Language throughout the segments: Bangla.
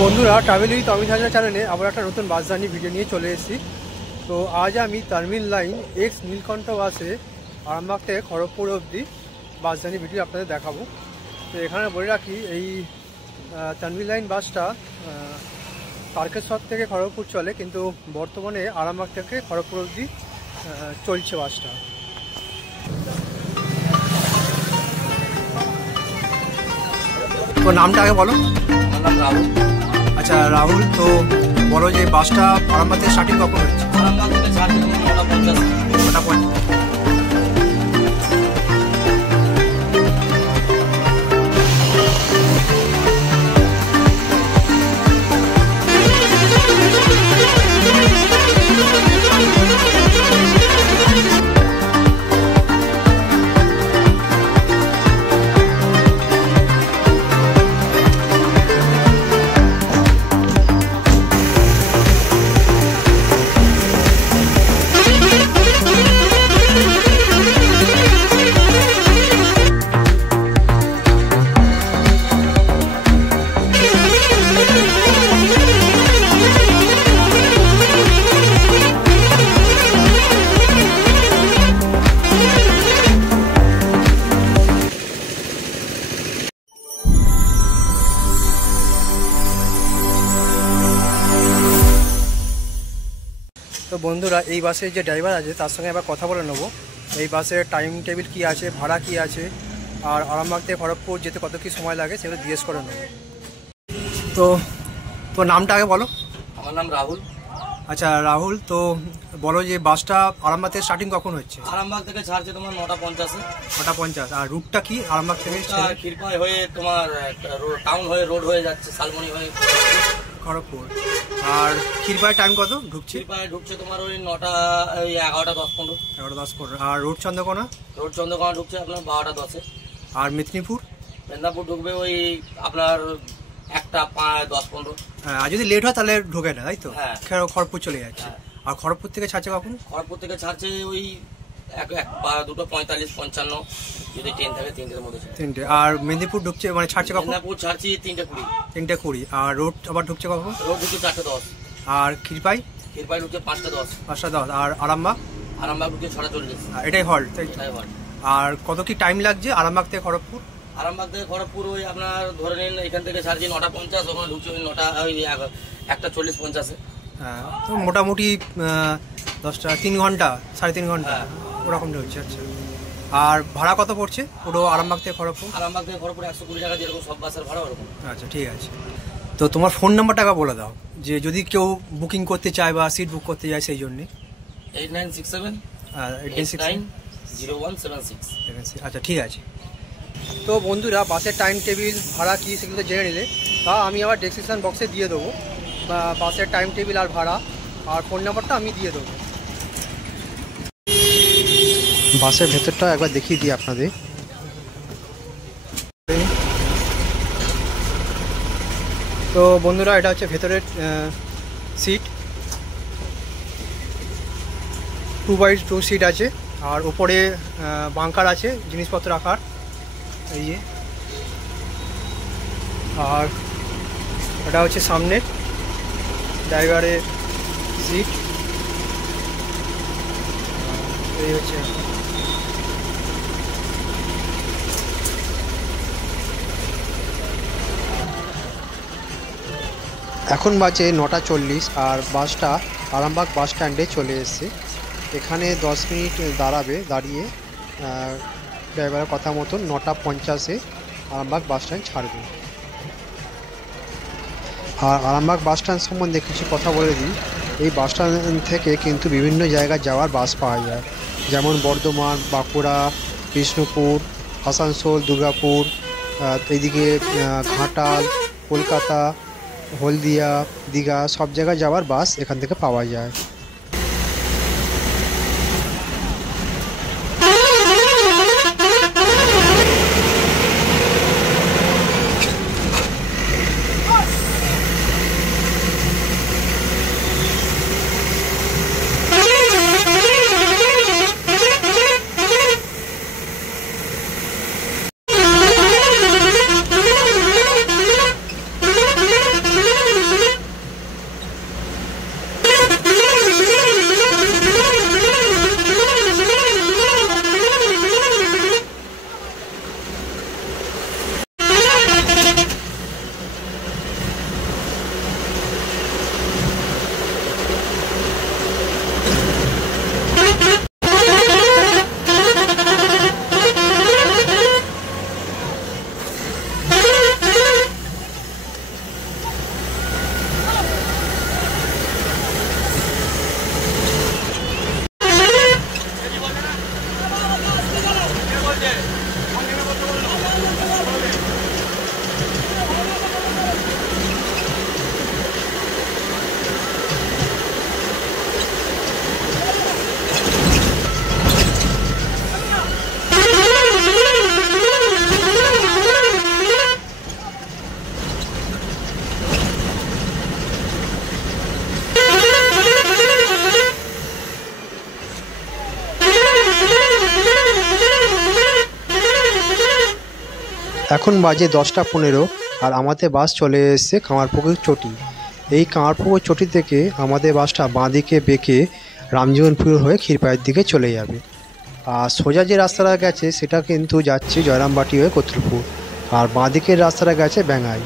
বন্ধুরা, ট্রাভেল উইথ অমিত হাজরা চ্যানেলে আবার একটা নতুন বাস জার্নি ভিডিও নিয়ে চলে এসেছি। তো আজ আমি টার্মিন লাইন এক্স নীলকণ্ঠ বাসে আরামবাগ থেকে খড়গপুর অবধি বাস জার্নি ভিডিও আপনাদের দেখাবো। তো এখানে বলে রাখি, এই টার্মিন লাইন বাসটা তারকেশ্বর থেকে খড়গপুর চলে, কিন্তু বর্তমানে আরামবাগ থেকে খড়গপুর অবধি চলছে বাসটা। তো নামটা আগে বলো। আমার নাম রাহুল। আচ্ছা রাহুল, তো বলো যে বাসটা আরামবাগ থেকে স্টার্টিং কখন হচ্ছে? আরামবাগ থেকে ছাড়ছে তোমার 9:50। তো বন্ধুরা, এই বাসের যে ড্রাইভার আছে তার সঙ্গে একবার কথা বলে নেবো। এই বাসের টাইম টেবিল কী আছে, ভাড়া কী আছে, আর আরামবাগ থেকে খড়গপুর যেতে কত কী সময় লাগে সেগুলো জিজ্ঞেস করে নেবো। তো নামটা আগে বলো। আমার নাম রাহুল। আচ্ছা রাহুল, তো বলো যে বাসটা আরামবাগ থেকে স্টার্টিং কখন হচ্ছে? আরামবাগ থেকে ছাড়ছে তোমার 9:50। 9:50। আর রুটটা কি আরামবাগ থেকে? ক্ষীরপাই হয়ে তোমার টাউন হয়ে রোড হয়ে যাচ্ছে, শালমনি হয়ে খড়গপুর। আর ক্ষীরপাই টাইম কত ঢুকছে? ক্ষীরপাই ঢুকছে তোমার ওই 11:10-15। 11:10-15। আর রোড চন্দ্রকোনা? রোড চন্দ্রকোনা ঢুকছে আপনার 12:10-এ। আর মেদিনীপুর? মেদিনীপুর ঢুকবে ওই আপনার 1:10-15। হ্যাঁ, আর যদি লেট হয় তাহলে ঢোকে না, তাই তো? হ্যাঁ, খড়গপুর চলে যাচ্ছে। আর খড়গপুর থেকে ছাড়ছে কখন? খড়গপুর থেকে ছাড়ছে ওই 2:45-55, যদি ট্রেন থাকে 3টের মধ্যে। 3টে। আর মেদিনীপুর ঢুকছে মানে ছাড়ছে কখন? মেদিনীপুর ছাড়ছি 3:20। 3:20। আর রোড আবার ঢুকছে কখন? রোড ঢুকছে 4:10। আর ক্ষীরপাই? ক্ষীরপাই ঢুকছে 5:10। 5:10। আর আরামবাগ? আরামবাগ ঢুকছে 6:40। এটাই হল্ট, তাই তো? এটাই হল্ট। আর কত কি টাইম লাগছে আরামবাগ থেকে খড়গপুর? আরামবাগ থেকে খড়গপুর ওই আপনার ধরে নিন এখান থেকে ছাড়ছি 9:50, ওখানে ঢুকছে ওই 1:40-50-এ। হ্যাঁ, তো মোটামুটি 3 ঘন্টা, 3.5 ঘন্টা ওরকমটা হচ্ছে। আচ্ছা, আর ভাড়া কত পড়ছে পুরো আরামবাগ থেকে খড়গপুর? আরামবাগ থেকে খড়গপুর 120 টাকা, যেরকম সব বাসের ভাড়া ওরকম। আচ্ছা ঠিক আছে। তো তোমার ফোন নাম্বারটা বলে দাও, যে যদি কেউ বুকিং করতে চায় বা সিট বুক করতে যায় সেই জন্যে। 8967-890176। আচ্ছা ঠিক আছে। তো বন্ধুরা, বাসের টাইম টেবিল, ভাড়া কী সেগুলো জেনে নিলে, তা আমি আবার ডেসক্রিপশান বক্সে দিয়ে দেবো বাসের টাইম টেবিল আর ভাড়া, আর ফোন নাম্বারটা আমি দিয়ে দেবো। বাসের ভেতরটা একবার দেখিয়ে দিই আপনাদের। তো বন্ধুরা, এটা হচ্ছে ভেতরের সিট, 2x2 সিট আছে। আর ওপরে বাঙ্কার আছে জিনিসপত্র রাখার, এই যে। আর এটা হচ্ছে সামনের ড্রাইভারের সিট, এই হচ্ছে। এখন বাজে 9:40 আর বাসটা আরামবাগ বাস স্ট্যান্ডে চলে এসেছে। এখানে 10 মিনিট দাঁড়াবে, দাঁড়িয়ে ড্রাইভারের কথা মতন 9:50-এ আরামবাগ বাস স্ট্যান্ড ছাড়বে। আর আরামবাগ বাস স্ট্যান্ড সম্বন্ধে কিছু কথা বলে দিই। এই বাস স্ট্যান্ড থেকে কিন্তু বিভিন্ন জায়গায় যাওয়ার বাস পাওয়া যায়, যেমন বর্ধমান, বাঁকুড়া, বিষ্ণুপুর, আসানসোল, দুর্গাপুর, এইদিকে ঘাটাল, কলকাতা, হলদিয়া, দীঘা, সব জায়গায় যাওয়ার বাস এখান থেকে পাওয়া যায়। এখন বাজে 10টা 15 আর আমাদের বাস চলে এসেছে কামারপুকুর চটি। এই কামারপুকুর চটি থেকে আমাদের বাসটা বাঁদিকে বেঁকে রামজীবনপুর হয়ে ক্ষীরপাইয়ের দিকে চলে যাবে। আর সোজা যে রাস্তাটা গেছে সেটা কিন্তু যাচ্ছে জয়রামবাটি হয়ে কতুলপুর, আর বাঁদিকের রাস্তাটা গেছে ব্যাঙ্গাই।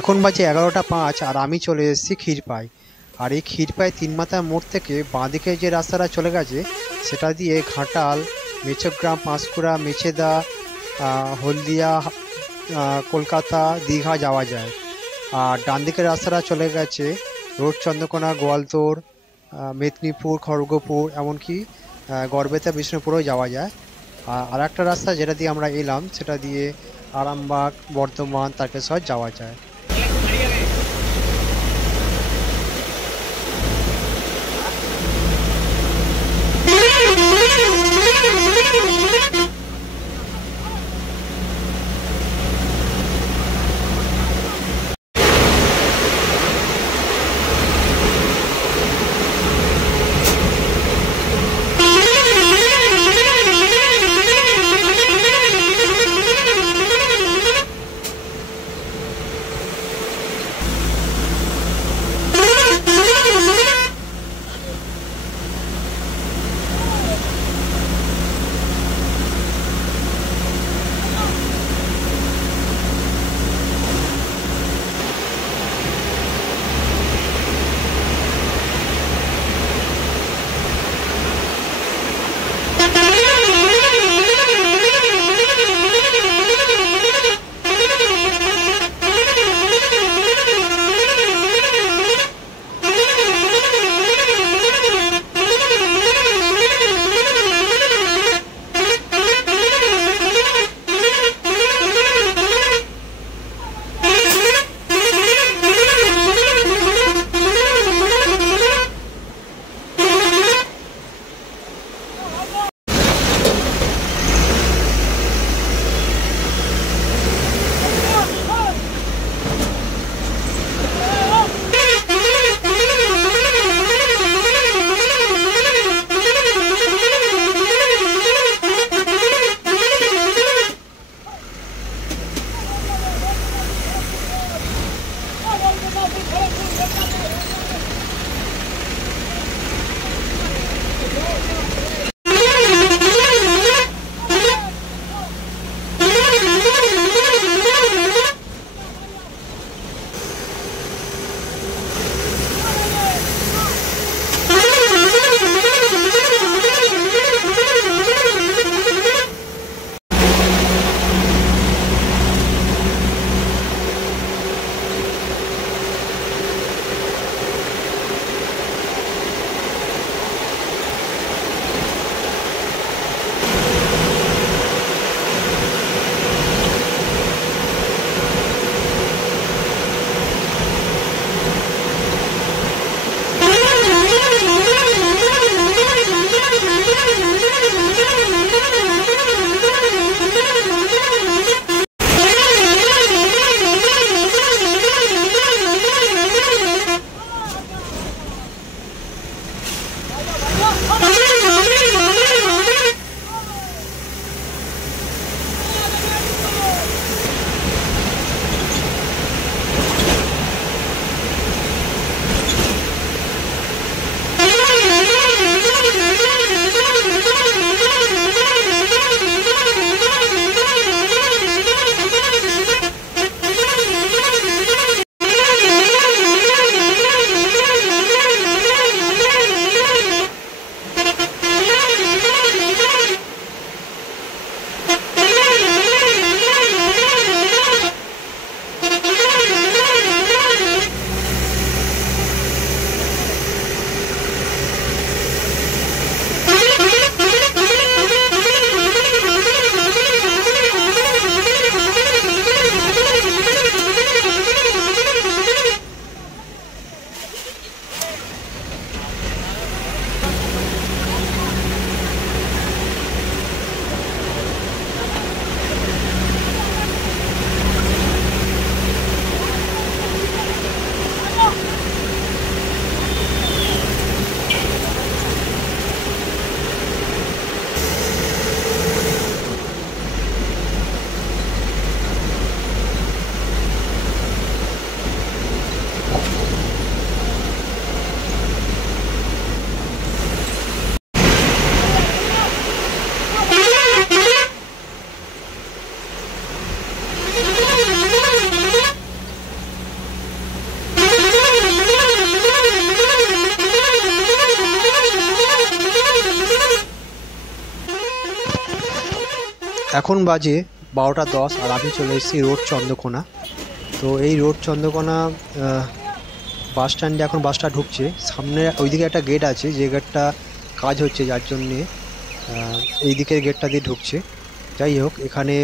এখন বাজে 11টা 5 আর আমি চলে এসেছি ক্ষীরপাই। আর এই ক্ষীরপাই তিনমাথা মোড় থেকে বাঁদিকে যে রাস্তাটা চলে গেছে সেটা দিয়ে ঘাটাল, মেচগ্রাম, পাঁশকুড়া, মেছেদা, হলদিয়া, কলকাতা দীঘা যাওয়া যায়। আর ডান দিকের রাস্তাটা চলে গেছে রোড চন্দ্রকোনা, গোয়ালতোড়, মেদিনীপুর, খড়গপুর, এমনকি গড়বেতা, বিষ্ণুপুরেও যাওয়া যায়। আর একটা রাস্তা যেটা দিয়ে আমরা এলাম সেটা দিয়ে আরামবাগ, বর্ধমান, তারকেশ্বর যাওয়া যায়। এখন বাজে 12:10 আর আমি চলে এসেছি রোড চন্দ্রকোনা। তো এই রোড চন্দ্রকোনা বাস স্ট্যান্ডে এখন বাসটা ঢুকছে। সামনে ওইদিকে একটা গেট আছে, যে গেটটা কাজ হচ্ছে, যার জন্যে এই দিকের গেটটা দিয়ে ঢুকছে। যাই হোক, এখানে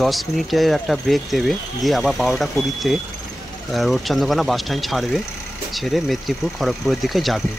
10 মিনিটের একটা ব্রেক দেবে, দিয়ে আবার 12:20-তে রোড চন্দ্রকোনা বাস স্ট্যান্ড ছাড়বে, ছেড়ে মেদিনীপুর খড়গপুরের দিকে যাবে।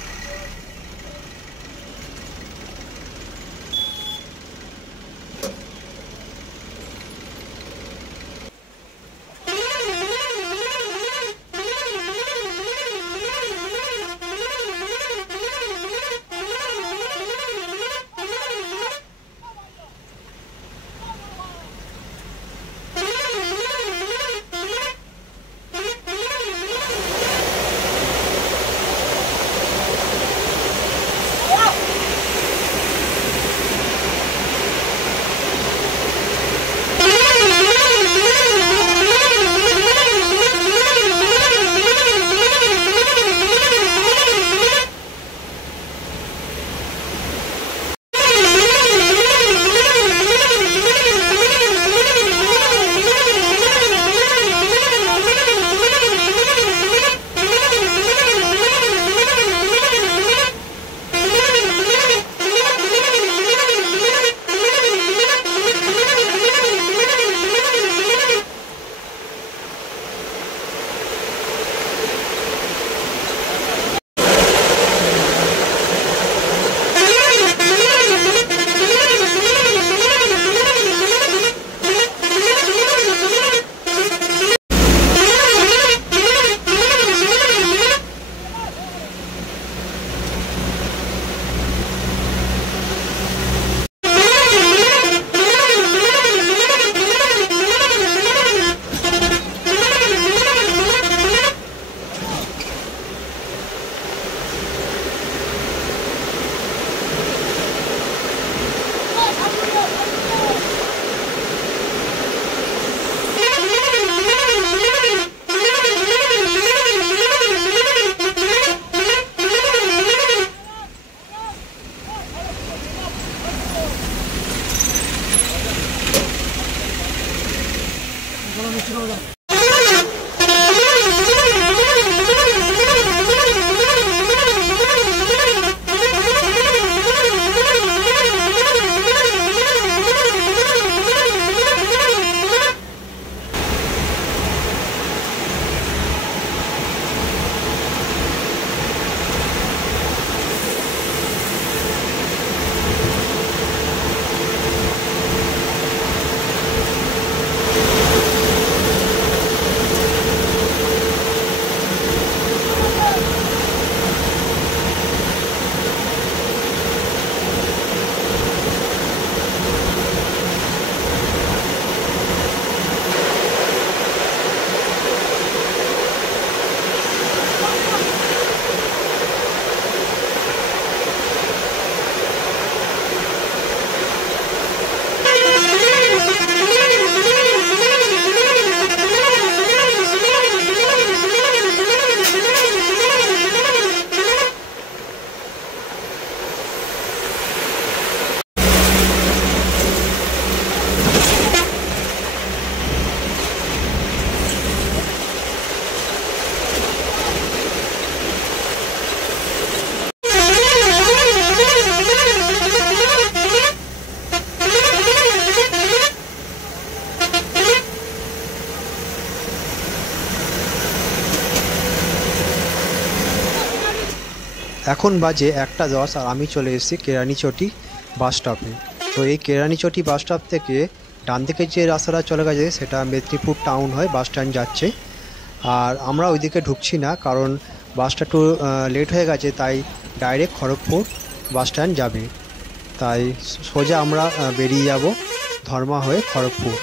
এখন বাজে 1:10 আর আমি চলে এসেছি কেরানিচটি বাস স্টপে। তো এই কেরানিচটি বাস স্টপ থেকে ডান দিকে যে রাস্তাটা চলে গেছে সেটা মেদিনীপুর টাউন হয়ে বাস স্ট্যান্ড যাচ্ছে। আর আমরা ওইদিকে ঢুকছি না, কারণ বাসটা একটু লেট হয়ে গেছে, তাই ডাইরেক্ট খড়গপুর বাস স্ট্যান্ড যাবে। তাই সোজা আমরা বেরিয়ে যাব ধর্মা হয়ে খড়গপুর।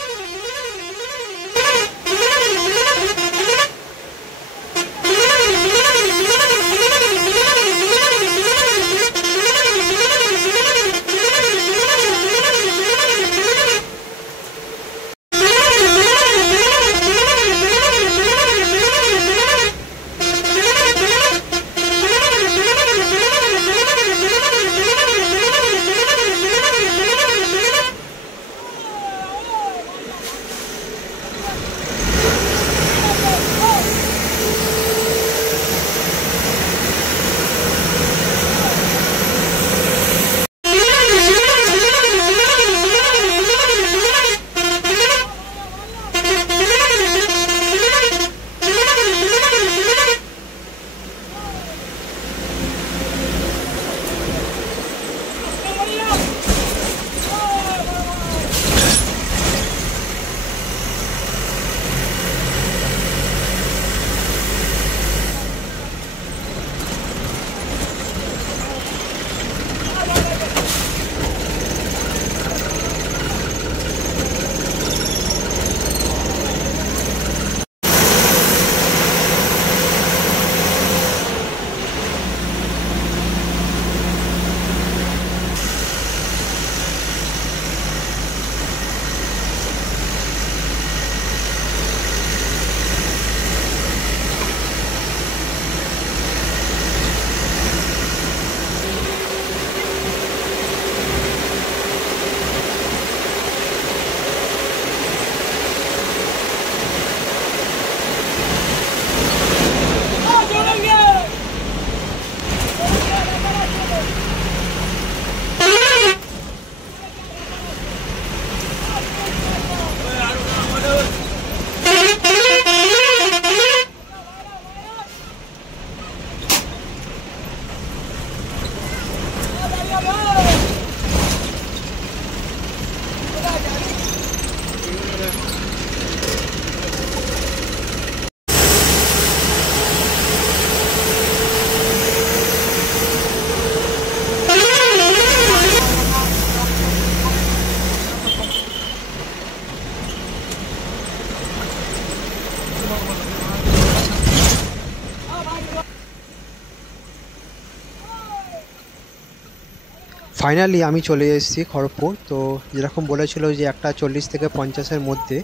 ফাইনালি আমি চলে এসেছি খড়গপুর। তো যেরকম বলেছিল যে 1:40 থেকে 50-এর মধ্যে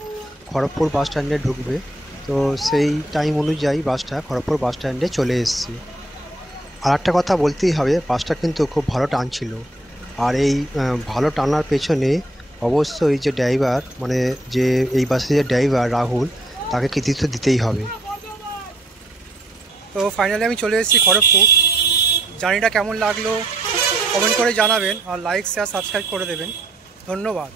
খড়গপুর বাস স্ট্যান্ডে ঢুকবে, তো সেই টাইম অনুযায়ী বাসটা খড়গপুর বাস স্ট্যান্ডে চলে এসেছি। আর একটা কথা বলতেই হবে, বাসটা কিন্তু খুব ভালো টানছিল। আর এই ভালো টানার পেছনে অবশ্যই যে ড্রাইভার, মানে যে এই বাসের যে ড্রাইভার রাহুল, তাকে কৃতিত্ব দিতেই হবে। তো ফাইনালি আমি চলে এসেছি খড়গপুর। জার্নিটা কেমন লাগলো কমেন্ট করে জানাবেন, আর লাইক শেয়ার সাবস্ক্রাইব করে দেবেন। ধন্যবাদ।